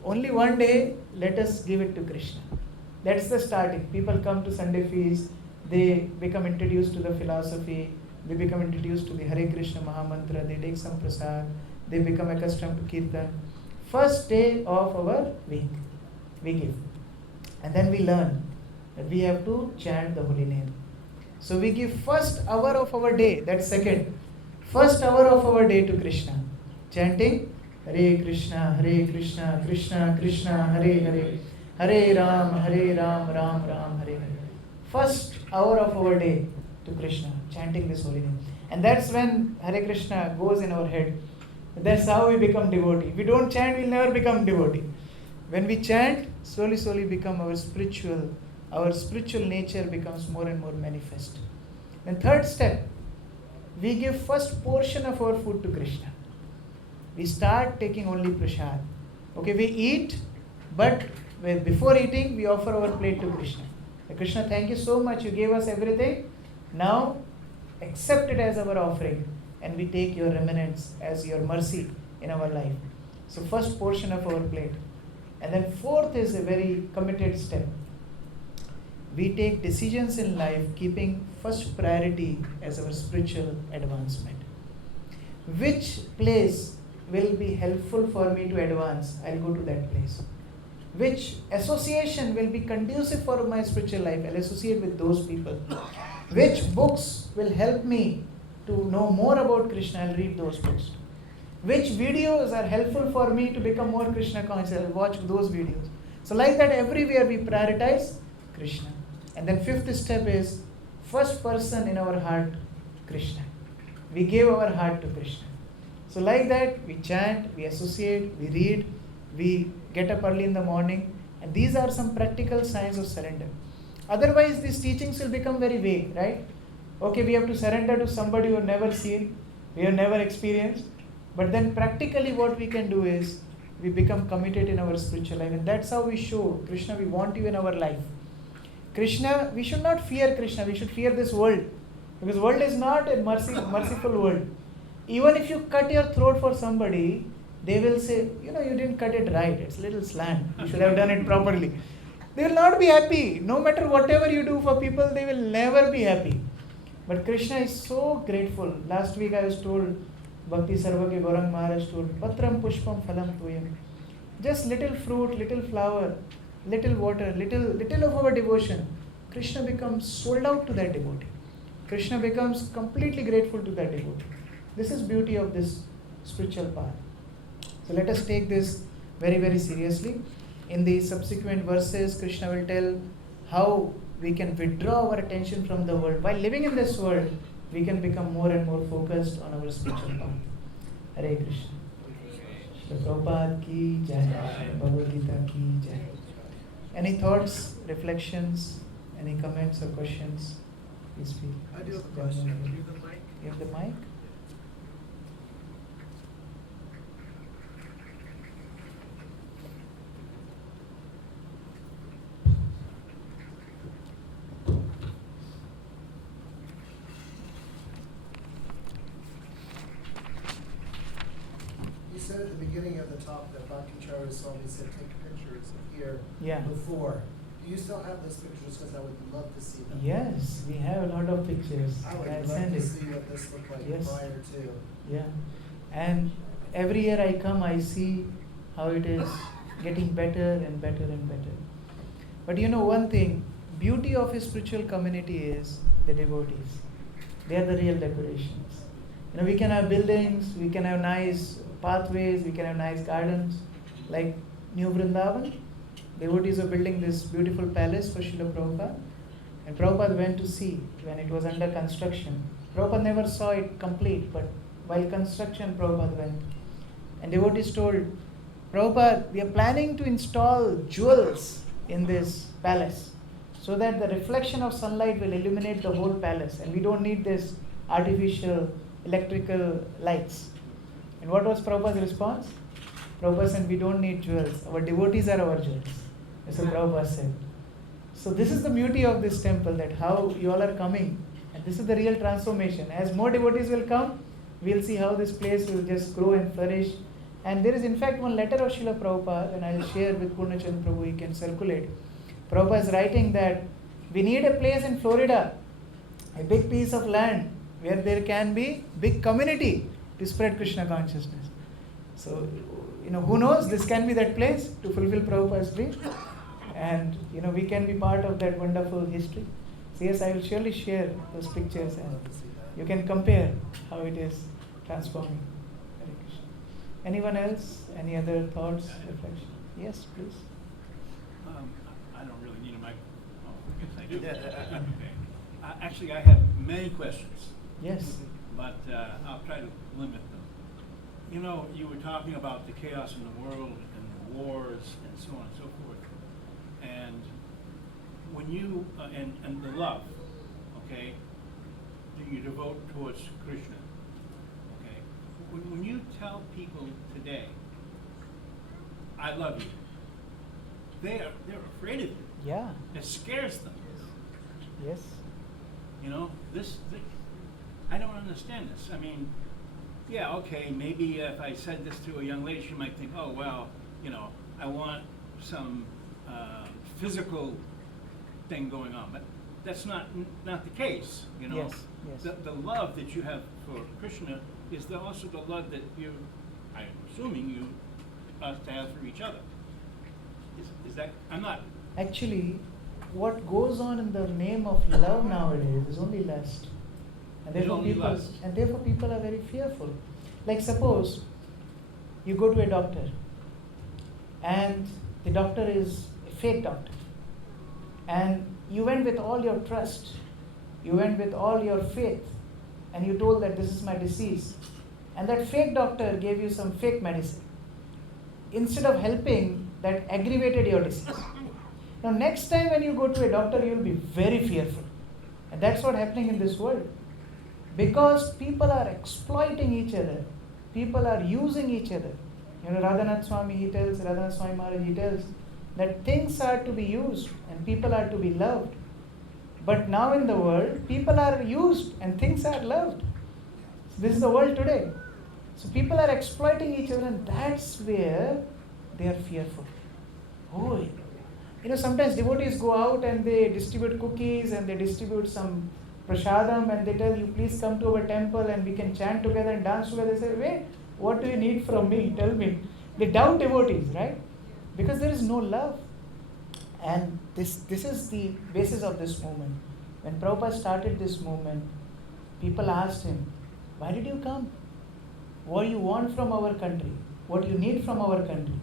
only 1 day, let us give it to Krishna. That's the starting. People come to Sunday feast, they become introduced to the philosophy, they become introduced to the Hare Krishna Mahamantra, they take some prasad, they become accustomed to Kirtan. First day of our week, we give. And then we learn that we have to chant the holy name. So we give first hour of our day, that's second. First hour of our day to Krishna. Chanting Hare Krishna, Krishna Krishna, Hare Hare, Hare Ram, Ram Ram, Hare Hare. First hour of our day to Krishna, chanting this holy name. And that's when Hare Krishna goes in our head. That's how we become devotee. If we don't chant, we'll never become devotee. When we chant, slowly become our spiritual nature becomes more and more manifest. And third step, we give first portion of our food to Krishna. We start taking only prasad. Okay, we eat, but before eating, we offer our plate to Krishna. Krishna, thank you so much. You gave us everything. Now, accept it as our offering, and we take your remnants as your mercy in our life. So, first portion of our plate. And then fourth is a very committed step. We take decisions in life keeping first priority as our spiritual advancement. Which place will be helpful for me to advance? I'll go to that place. Which association will be conducive for my spiritual life? I'll associate with those people. Which books will help me to know more about Krishna? I'll read those books. Which videos are helpful for me to become more Krishna conscious? I'll watch those videos. So like that, everywhere we prioritize Krishna. And then fifth step is first person in our heart, Krishna. We give our heart to Krishna. So like that, we chant, we associate, we read, we get up early in the morning. And these are some practical signs of surrender. Otherwise, these teachings will become very vague, right? Okay, we have to surrender to somebody we have never seen, we have never experienced. But then practically what we can do is, we become committed in our spiritual life. And that's how we show, Krishna, we want you in our life. Krishna, we should not fear Krishna, we should fear this world. Because the world is not a merciful world. Even if you cut your throat for somebody, they will say, you didn't cut it right, it's a little slant, you should have done it properly. They will not be happy. No matter whatever you do for people, they will never be happy. But Krishna is so grateful. Last week I was told, Bhakti Sarvaki Gaurang Maharaj told, Patram Pushpam Phalam Tuyam. Just little fruit, little flower, little water, little of our devotion. Krishna becomes sold out to that devotee. Krishna becomes completely grateful to that devotee. This is beauty of this spiritual path. So let us take this very, very seriously. In the subsequent verses, Krishna will tell how we can withdraw our attention from the world. While living in this world, we can become more and more focused on our spiritual path. Hare Krishna. Shri Prabhupada ki jai, Bhagavad Gita ki jai. Any thoughts, reflections, Any comments or questions? Please feel. I do have a question. Can you the mic? You have the mic? You said at the beginning of the talk that Bhakti Swami said take pictures here Yeah. before. Do you still have those pictures? Because I would love to see them. Yes, we have a lot of pictures. I would I'll love send to it. see what this looked like Yes. prior to. Yeah. And every year I come, I see how it is getting better and better and better. But you know one thing, beauty of a spiritual community is the devotees. They are the real decorations. You know, we can have buildings, we can have nice pathways, we can have nice gardens, like New Vrindavan. Devotees are building this beautiful palace for Srila Prabhupada. And Prabhupada went to see when it was under construction. Prabhupada never saw it complete, but while construction, Prabhupada went. And devotees told, Prabhupada, we are planning to install jewels in this palace so that the reflection of sunlight will illuminate the whole palace and we don't need this artificial electrical lights. And what was Prabhupada's response? Prabhupada said, we don't need jewels. Our devotees are our jewels. That's what Prabhupada said. So this is the beauty of this temple, that how you all are coming. And this is the real transformation. As more devotees will come, we'll see how this place will just grow and flourish. And there is in fact one letter of Srila Prabhupada, and I will share with Purnachand Prabhu, he can circulate. Prabhupada is writing that we need a place in Florida, a big piece of land where there can be big community to spread Krishna consciousness. So, you know, who knows, this can be that place to fulfill Prabhupada's dream. And, you know, we can be part of that wonderful history. So yes, I will surely share those pictures and you can compare how it is transforming. Hare Krishna. Anyone else? Any other thoughts, reflection? Yes, please. I don't really need a microphone. Oh, yes, I do. Okay. Actually, I have many questions, Yes. but I'll try to limit them. You know, you were talking about the chaos in the world and the wars and so on and so forth. And when you, and the love, okay, that you devote towards Krishna, okay, when you tell people today, I love you, they're afraid of you. Yeah. It scares them. Yes. You know, I don't understand this. I mean, yeah, okay, maybe if I said this to a young lady, she might think, oh, well, you know, I want some physical thing going on. But that's not the case, you know. Yes, yes. The love that you have for Krishna is also the love that I'm assuming you must have for each other. Is that, I'm not. Actually, what goes on in the name of love nowadays is only lust. And It's therefore only people lust. and therefore people are very fearful. Like suppose you go to a doctor and the doctor is a fake doctor. And you went with all your trust, you went with all your faith, and you told that this is my disease. And that fake doctor gave you some fake medicine. Instead of helping, that aggravated your disease. Now next time when you go to a doctor, you will be very fearful. And that's what's happening in this world. Because people are exploiting each other. People are using each other. You know, Radhanath Swami Maharaj, he tells that things are to be used and people are to be loved. But now in the world, people are used and things are loved. So this is the world today. So people are exploiting each other, and that's where they are fearful. Oh, you know, sometimes devotees go out and they distribute cookies and they distribute some prasadam and they tell you, please come to our temple and we can chant together and dance together. They say, wait, what do you need from me? Tell me. They doubt devotees, right? Because there is no love. And this is the basis of this movement. When Prabhupada started this movement, people asked him, why did you come? What do you want from our country? What do you need from our country?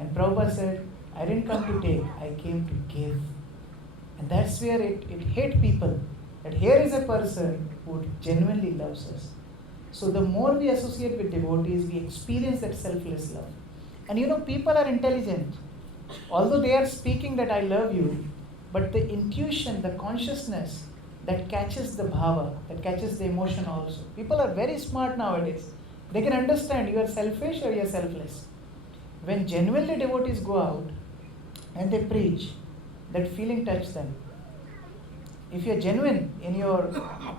And Prabhupada said, I didn't come to take, I came to give. And that's where it hit people, that here is a person who genuinely loves us. So the more we associate with devotees, we experience that selfless love. And you know, people are intelligent. Although they are speaking that I love you, but the intuition, the consciousness that catches the bhava, that catches the emotion also. People are very smart nowadays. They can understand you are selfish or you are selfless. When genuinely devotees go out and they preach, that feeling touches them. If you are genuine in your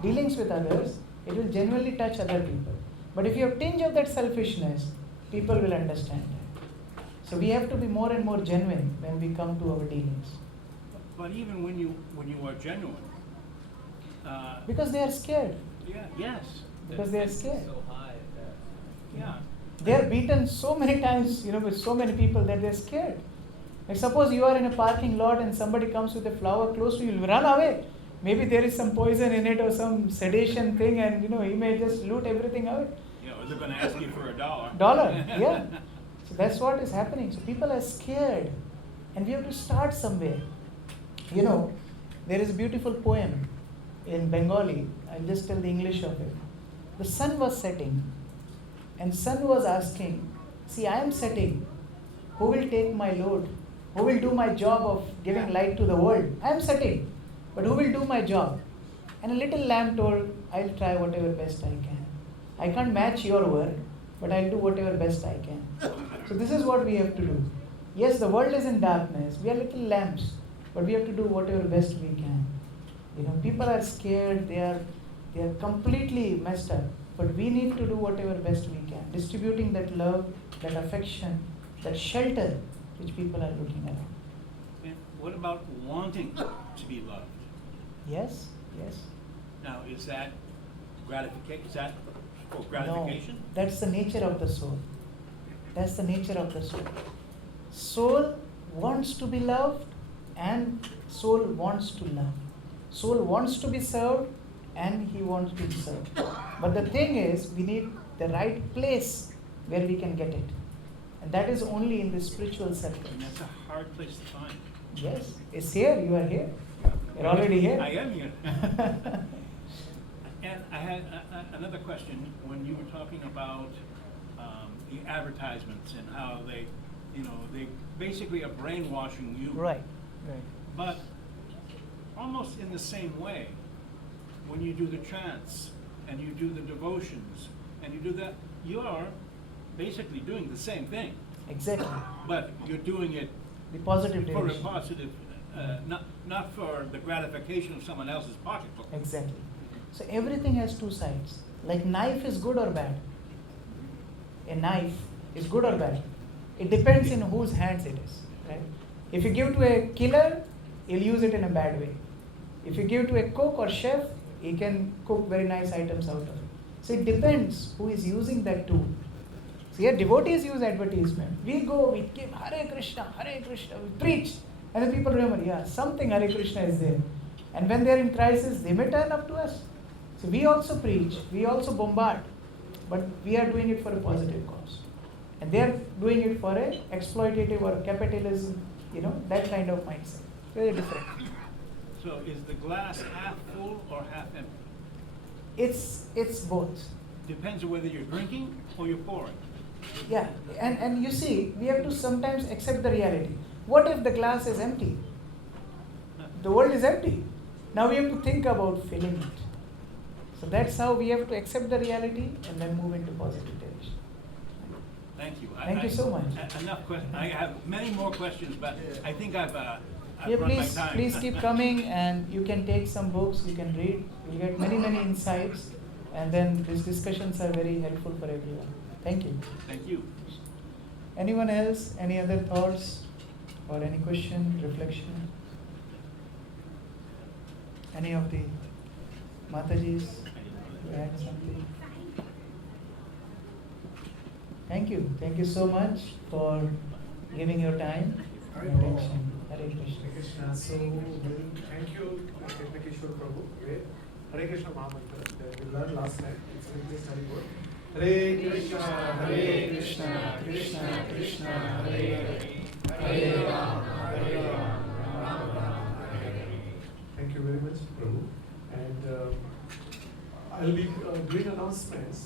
dealings with others, it will genuinely touch other people. But if you have tinge of that selfishness, people will understand that. So we have to be more and more genuine when we come to our dealings. But even when you are genuine, Because they are scared. yeah, yes, Because they are scared. So high that. yeah. They are beaten so many times, with so many people that they are scared. Like suppose you are in a parking lot and somebody comes with a flower close to you, you'll run away. Maybe there is some poison in it or some sedation thing, and he may just loot everything out. Yeah, or they're going to ask you for $1. Dollar, yeah. So that's what is happening. So people are scared, and we have to start somewhere. There is a beautiful poem in Bengali. I'll just tell the English of it. The sun was setting, and sun was asking, see, I am setting. Who will take my load? Who will do my job of giving light to the world? I am setting, but who will do my job? And a little lamb told, I'll try whatever best I can. I can't match your work, but I'll do whatever best I can. So this is what we have to do. Yes, the world is in darkness. We are little lamps, but we have to do whatever best we can. People are scared. They are completely messed up. But we need to do whatever best we can, distributing that love, that affection, that shelter which people are looking at. And what about wanting to be loved? Yes, yes. Now, is that gratification? Is that for gratification? No, that's the nature of the soul. That's the nature of the soul. Soul wants to be loved and soul wants to love. Soul wants to be served and he wants to be served. But the thing is, we need the right place where we can get it. And that is only in the spiritual circle. And that's a hard place to find. Yes, it's here. You are here. You're already here. I am here. And I had another question when you were talking about the advertisements and how they basically are brainwashing you. Right. But almost in the same way, when you do the chants and you do the devotions and you do that, you are basically doing the same thing. Exactly. But you're doing it The positive for a direction. positive, not for the gratification of someone else's pocketbook. Exactly. So everything has two sides. Like knife is good or bad. A knife is good or bad. It depends in whose hands it is. Right? If you give to a killer, he'll use it in a bad way. If you give to a cook or chef, he can cook very nice items out of it. So it depends who is using that tool. So here devotees use advertisement. We go, we give Hare Krishna, we preach. And the people remember, yeah, something Hare Krishna is there. And when they are in crisis, they may turn up to us. So we also preach, we also bombard. But we are doing it for a positive cause. And they are doing it for a exploitative or capitalism, that kind of mindset. Very different. So is the glass half full or half empty? It's both. Depends on whether you're drinking or you're pouring. Yeah, and you see, we have to sometimes accept the reality. What if the glass is empty? The world is empty. Now we have to think about filling it. So that's how we have to accept the reality and then move into positive direction. Thank you. Thank you so much. Enough questions. I have many more questions, but I think I've Yeah, run my time. please keep coming, and you can take some books, you can read. You'll get many insights, and then these discussions are very helpful for everyone. Thank you. Thank you. Anyone else? Any other thoughts or any question, reflection? Any of the Matajis? You had something? Thank you. Thank you so much for giving your time and attention. Hare Krishna. Hare Krishna. So, thank you, Krishna Kishore Prabhu. Hare Krishna Mahamantra that we learned last night. It's just very good. Hare Krishna, Krishna Krishna, Hare Hare, Hare Rama, Rama Rama, Hare Hare. Thank you very much, Prabhu. And I'll be doing announcements.